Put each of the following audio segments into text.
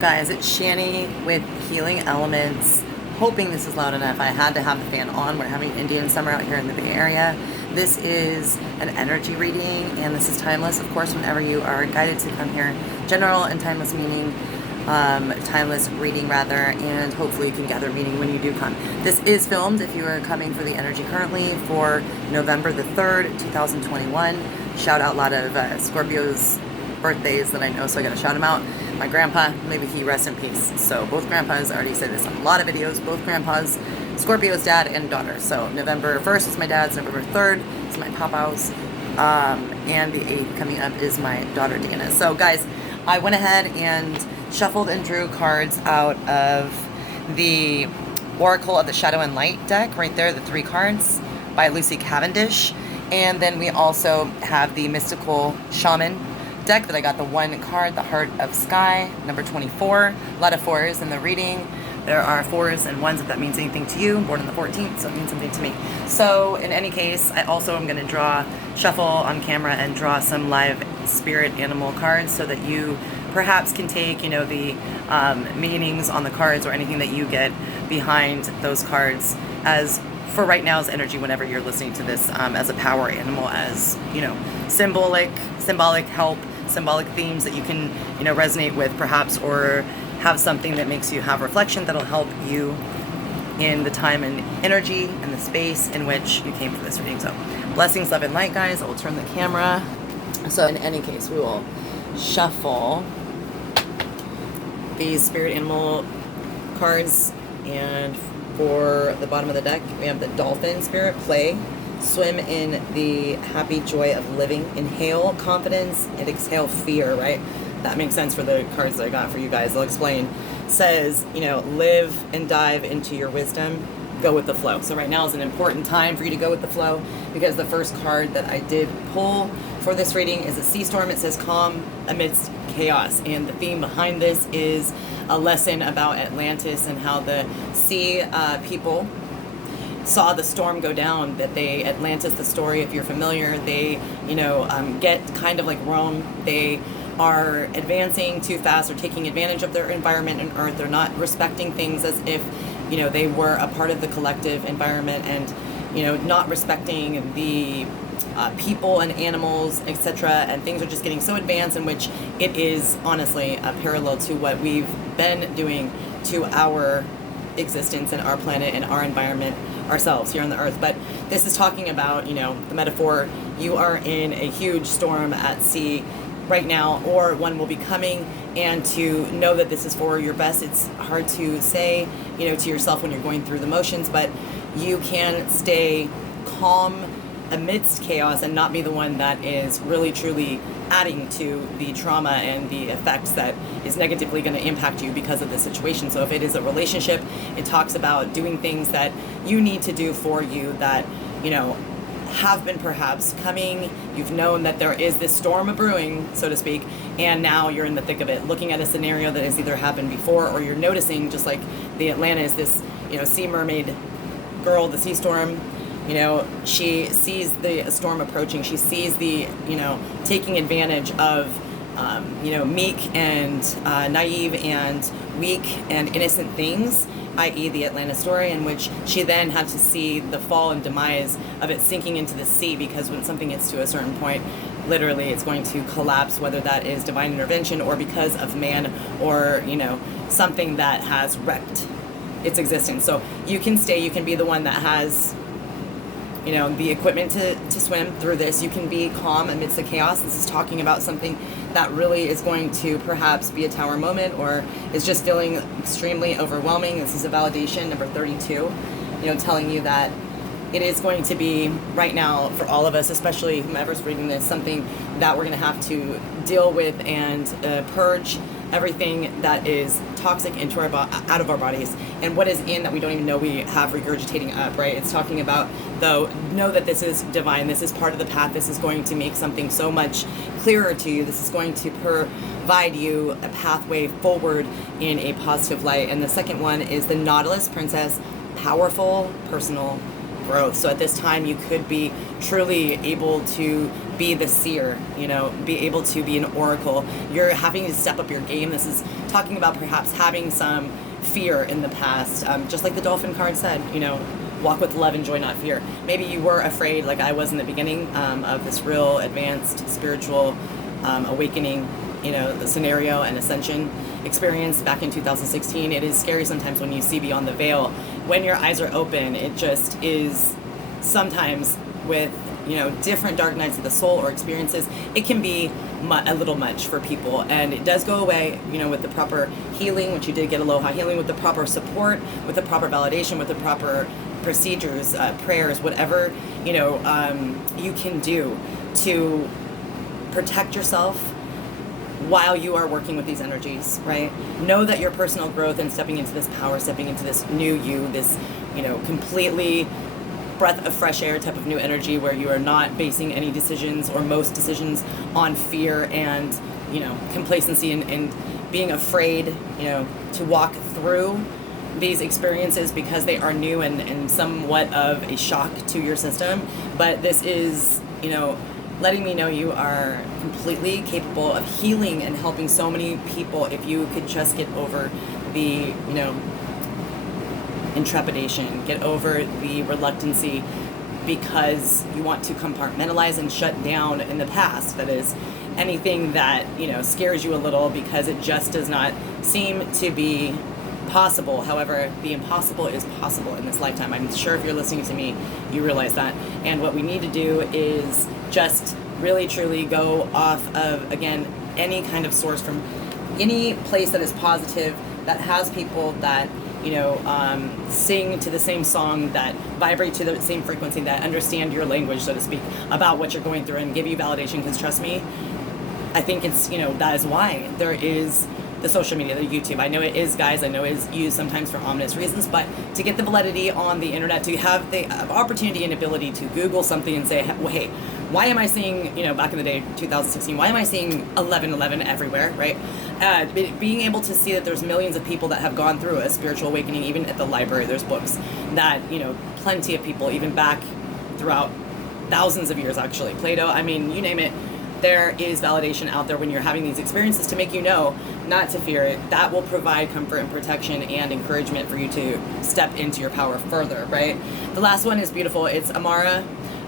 Guys, it's Shani with Healing Elements. Hoping this is loud enough. I had to have the fan on. We're having Indian summer out here in the Bay Area. This is an energy reading, and this is timeless, of course, whenever you are guided to come here. General and timeless meaning, timeless reading rather, and hopefully you can gather meaning when you do come. This is filmed if you are coming for the energy currently for November the 3rd, 2021. Shout out a lot of Scorpios birthdays that I know, so I gotta shout them out. My grandpa, maybe he rests in peace. So both grandpas, I already said this on a lot of videos, both grandpas, Scorpio's dad and daughter. So November 1st is my dad's, November 3rd is my papa's, and the 8th coming up is my daughter Dana's. So guys, I went ahead and shuffled and drew cards out of the Oracle of the Shadow and Light deck, right there, the 3 cards by Lucy Cavendish. And then we also have the Mystical Shaman deck that I got the 1 card, the Heart of Sky, number 24. A lot of 4s in the reading. There are 4s and 1s if that means anything to you. I'm born on the 14th, so it means something to me. So in any case, I also am going to shuffle on camera and draw some live spirit animal cards so that you perhaps can take, the meanings on the cards or anything that you get behind those cards as for right now's energy whenever you're listening to this, as a power animal, as symbolic help, symbolic themes that you can resonate with perhaps, or have something that makes you have reflection that'll help you in the time and energy and the space in which you came for this reading. So blessings, love, and light, guys. I will turn the camera. So in any case, we will shuffle these spirit animal cards, and for the bottom of the deck, we have the dolphin spirit, play, swim in the happy joy of living, inhale confidence, and exhale fear, right? That makes sense for the cards that I got for you guys. I'll explain. Says, live and dive into your wisdom, go with the flow. So right now is an important time for you to go with the flow, because the first card that I did pull for this reading is a sea storm. It says calm amidst chaos, and the theme behind this is a lesson about Atlantis and how the sea people saw the storm go down. That Atlantis, the story, if you're familiar, they get kind of like Rome. They are advancing too fast or taking advantage of their environment and earth. They're not respecting things as if they were a part of the collective environment, and not respecting the people and animals, etc. And things are just getting so advanced, in which it is honestly a parallel to what we've been doing to our existence and our planet and our environment ourselves here on the earth. But this is talking about, the metaphor, you are in a huge storm at sea right now, or one will be coming, and to know that this is for your best. It's hard to say, to yourself when you're going through the motions, but you can stay calm amidst chaos and not be the one that is really truly adding to the trauma and the effects that is negatively going to impact you because of the situation. So if it is a relationship, it talks about doing things that you need to do for you that have been perhaps coming. You've known that there is this storm brewing, so to speak, and now you're in the thick of it, looking at a scenario that has either happened before, or you're noticing, just like the Atlantis, this sea mermaid girl, the sea storm. She sees the storm approaching. She sees the, taking advantage of, meek and naive and weak and innocent things, i.e. the Atlantis story, in which she then had to see the fall and demise of it sinking into the sea, because when something gets to a certain point, literally it's going to collapse, whether that is divine intervention or because of man, or, something that has wrecked its existence. So you can be the one that has the equipment to swim through this. You can be calm amidst the chaos. This is talking about something that really is going to perhaps be a tower moment, or is just feeling extremely overwhelming. This is a validation, number 32, telling you that it is going to be, right now, for all of us, especially whomever's reading this, something that we're going to have to deal with and purge everything that is toxic into out of our bodies, and what is in that we don't even know we have regurgitating up, right? It's talking about, though, know that this is divine, this is part of the path, this is going to make something so much clearer to you, this is going to provide you a pathway forward in a positive light. And the second one is the Nautilus Princess, powerful personal growth. So at this time, you could be truly able to be the seer, be able to be an oracle. You're having to step up your game. This is talking about perhaps having some fear in the past, just like the dolphin card said, walk with love and joy, not fear. Maybe you were afraid, like I was in the beginning, of this real advanced spiritual awakening, scenario and ascension experience back in 2016. It is scary sometimes when you see beyond the veil. When your eyes are open, it just is sometimes with, different dark nights of the soul or experiences, it can be a little much for people. And it does go away, with the proper healing, which you did get aloha healing, with the proper support, with the proper validation, with the proper procedures, prayers, whatever, you can do to protect yourself while you are working with these energies, right? Know that your personal growth and stepping into this power, stepping into this new you, this, completely breath of fresh air type of new energy where you are not basing any decisions or most decisions on fear and, complacency and being afraid, to walk through these experiences because they are new and somewhat of a shock to your system. But this is, letting me know you are completely capable of healing and helping so many people if you could just get over the, intrepidation, get over the reluctancy because you want to compartmentalize and shut down in the past. That is anything that, scares you a little because it just does not seem to be possible. However, the impossible is possible in this lifetime. I'm sure if you're listening to me, you realize that. And what we need to do is just really truly go off of, again, any kind of source from any place that is positive, that has people that, sing to the same song, that vibrate to the same frequency, that understand your language, so to speak, about what you're going through and give you validation. Because trust me, I think it's, that is why there is the social media, the YouTube. I know it is, guys, I know it is used sometimes for ominous reasons, but to get the validity on the internet, to have the opportunity and ability to Google something and say, well, hey, why am I seeing, back in the day, 2016, why am I seeing 1111 everywhere, right? Being able to see that there's millions of people that have gone through a spiritual awakening, even at the library, there's books that, plenty of people, even back throughout thousands of years, actually, Plato, I mean, you name it, there is validation out there when you're having these experiences to make you know not to fear it. That will provide comfort and protection and encouragement for you to step into your power further, right? The last one is beautiful. It's Amara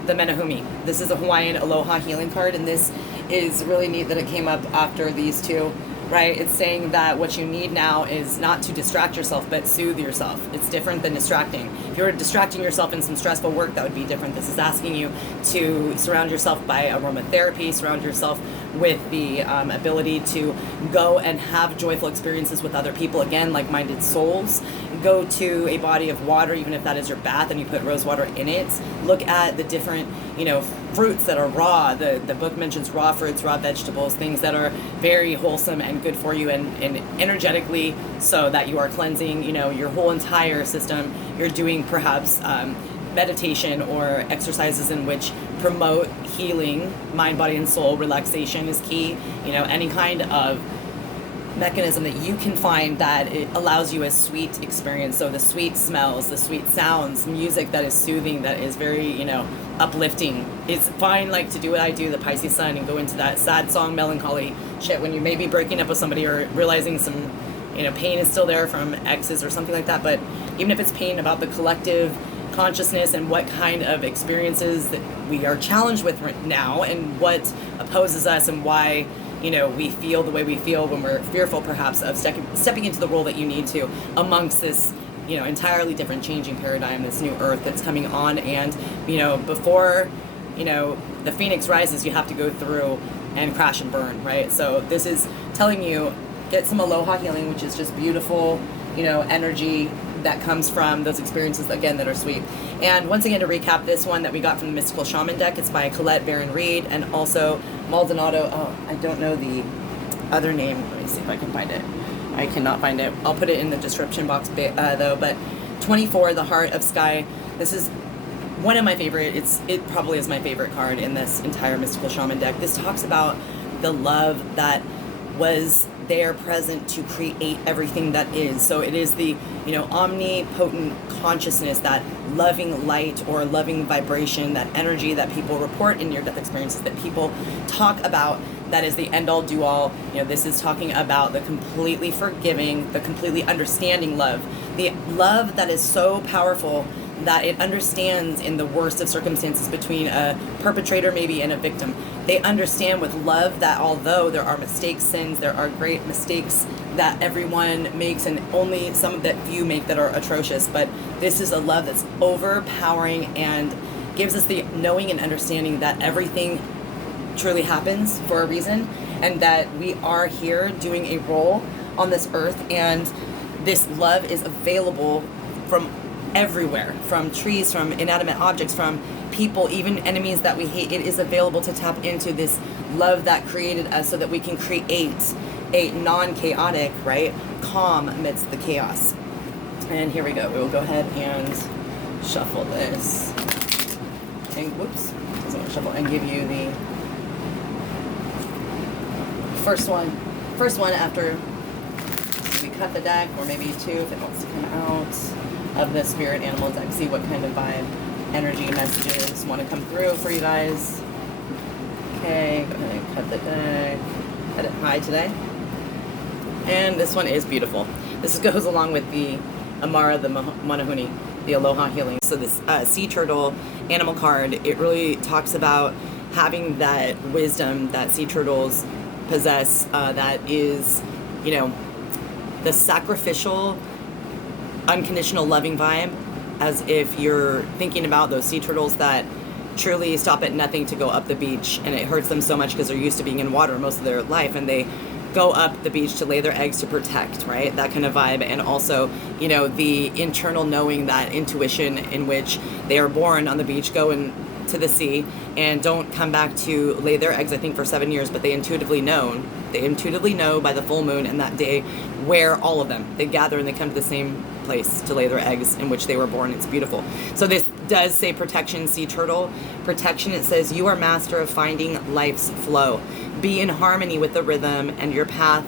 the Menahumi. This is a Hawaiian aloha healing card, and this is really neat that it came up after these two, right? It's saying that what you need now is not to distract yourself, but soothe yourself. It's different than distracting. If you're distracting yourself in some stressful work, that would be different. This is asking you to surround yourself by aromatherapy, surround yourself with the ability to go and have joyful experiences with other people, again, like-minded souls. Go to a body of water, even if that is your bath and you put rose water in it. Look at the different, fruits that are raw. The book mentions raw fruits, raw vegetables, things that are very wholesome and good for you and energetically, so that you are cleansing, your whole entire system. You're doing perhaps meditation or exercises in which promote healing, mind, body, and soul. Relaxation is key. Any kind of mechanism that you can find that it allows you a sweet experience. So the sweet smells, the sweet sounds, music that is soothing, that is very, uplifting. It's fine, like, to do what I do, the Pisces sun, and go into that sad song melancholy shit when you may be breaking up with somebody or realizing some, pain is still there from exes or something like that. But even if it's pain about the collective consciousness and what kind of experiences that we are challenged with right now and what opposes us and why we feel the way we feel when we're fearful perhaps of stepping into the role that you need to amongst this entirely different changing paradigm, this new earth that's coming on. And before the phoenix rises, you have to go through and crash and burn, right? So this is telling you, get some aloha healing, which is just beautiful energy that comes from those experiences, again, that are sweet. And once again, to recap, this one that we got from the Mystical Shaman deck, it's by Colette Baron Reed and also Maldonado. Oh, I don't know the other name. Let me see if I can find it. I cannot find it. I'll put it in the description box though. But 24, the Heart of Sky. This is one of my favorite. It probably is my favorite card in this entire Mystical Shaman deck. This talks about the love that was they are present to create everything that is. So it is the, omnipotent consciousness, that loving light or loving vibration, that energy that people report in near-death experiences, that people talk about, that is the end-all, do-all. This is talking about the completely forgiving, the completely understanding love. The love that is so powerful that it understands in the worst of circumstances between a perpetrator maybe and a victim. They understand with love that although there are mistakes, sins, there are great mistakes that everyone makes and only some that few make that are atrocious. But this is a love that's overpowering and gives us the knowing and understanding that everything truly happens for a reason, and that we are here doing a role on this earth, and this love is available from everywhere, from trees, from inanimate objects, from people, even enemies that we hate. It is available to tap into this love that created us so that we can create a non-chaotic, right, calm amidst the chaos. And here we go. We will go ahead and shuffle this. And whoops, doesn't want to shuffle, and give you the first one after we cut the deck, or maybe two if it wants to come out of the spirit animal deck. See what kind of vibe, energy, messages want to come through for you guys. Okay, go ahead and cut the deck. Cut it high today. And this one is beautiful. This goes along with the Amara, the Manahuni, the Aloha Healing. So this sea turtle animal card, it really talks about having that wisdom that sea turtles possess, that is, the sacrificial, unconditional loving vibe, as if you're thinking about those sea turtles that truly stop at nothing to go up the beach, and it hurts them so much because they're used to being in water most of their life, and they go up the beach to lay their eggs to protect, right? That kind of vibe. And also, the internal knowing, that intuition in which they are born on the beach, go into the sea, and don't come back to lay their eggs, I think, for 7 years, but they intuitively know by the full moon and that day where all of them, they gather and they come to the same place to lay their eggs in which they were born. It's beautiful. So this does say protection, sea turtle. Protection, it says, you are master of finding life's flow. Be in harmony with the rhythm and your path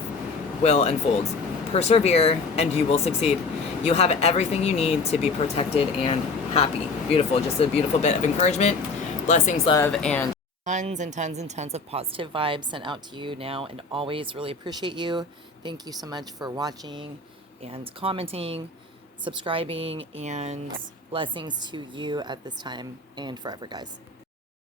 will unfold. Persevere and you will succeed. You have everything you need to be protected and happy. Beautiful. Just a beautiful bit of encouragement. Blessings, love, and tons and tons and tons of positive vibes sent out to you now and always. Really appreciate you. Thank you so much for watching and commenting, subscribing, and blessings to you at this time and forever, guys.